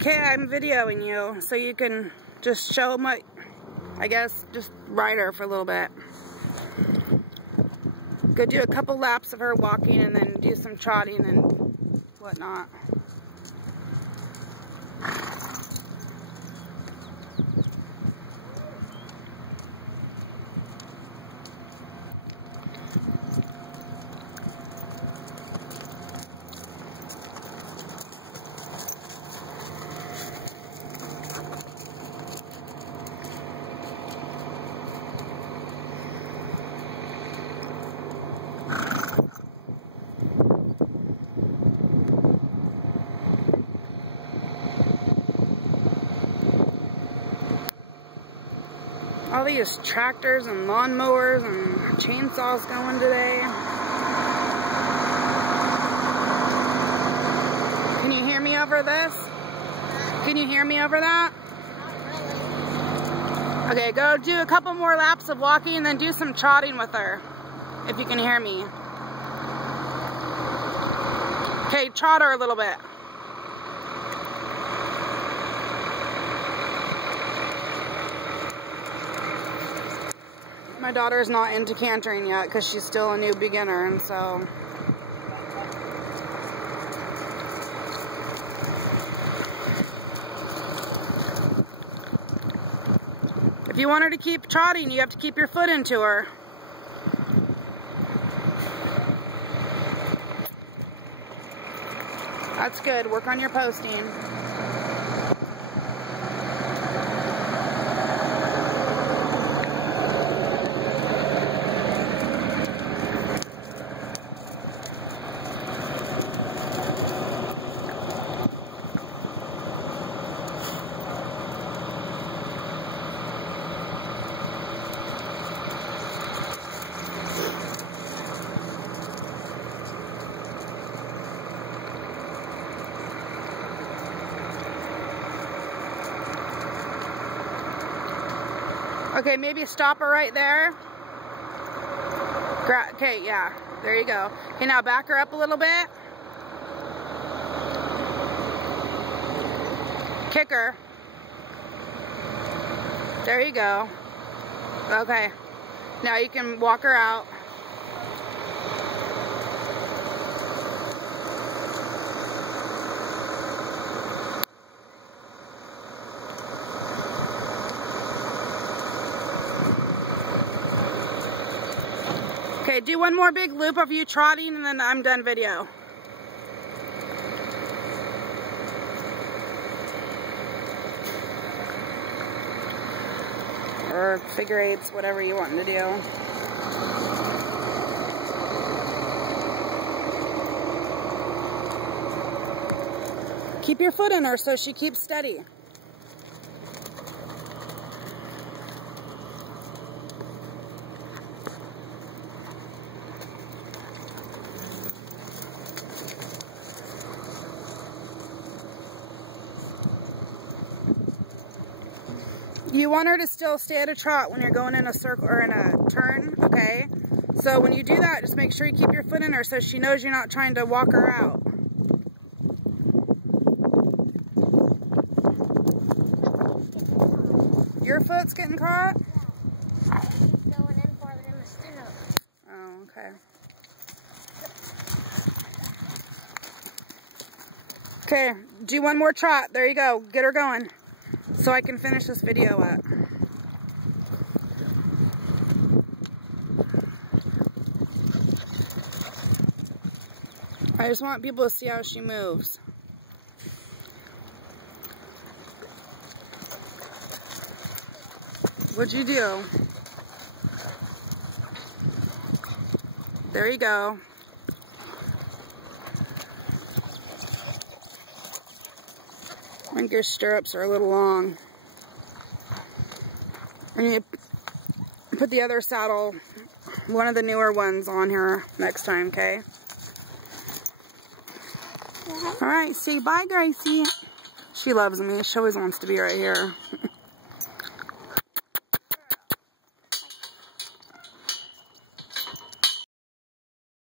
Okay, I'm videoing you so you can just show them what, I guess, just ride her for a little bit. Go do a couple laps of her walking and then do some trotting and whatnot. All these tractors and lawnmowers and chainsaws going today. Can you hear me over this? Can you hear me over that? Okay, go do a couple more laps of walking and then do some trotting with her, if you can hear me. Okay, trot her a little bit. My daughter's not into cantering yet because she's still a new beginner, and so if you want her to keep trotting, you have to keep your foot into her. That's good. Work on your posting. Okay, maybe stop her right there. Okay, yeah, there you go. Okay, now back her up a little bit. Kick her. There you go. Okay, now you can walk her out. Okay, do one more big loop of you trotting and then I'm done video. Or figure eights, whatever you want to do. Keep your foot in her so she keeps steady. You want her to still stay at a trot when you're going in a circle or in a turn, okay? So when you do that, just make sure you keep your foot in her so she knows you're not trying to walk her out. Your foot's getting caught? Yeah. Going in farther in my stirrup. Oh, okay. Okay, do one more trot. There you go. Get her going so I can finish this video up. I just want people to see how she moves. What'd you do? There you go. I think your stirrups are a little long. I need to put the other saddle, one of the newer ones, on here next time, okay? Alright, say bye, Gracie. She loves me. She always wants to be right here.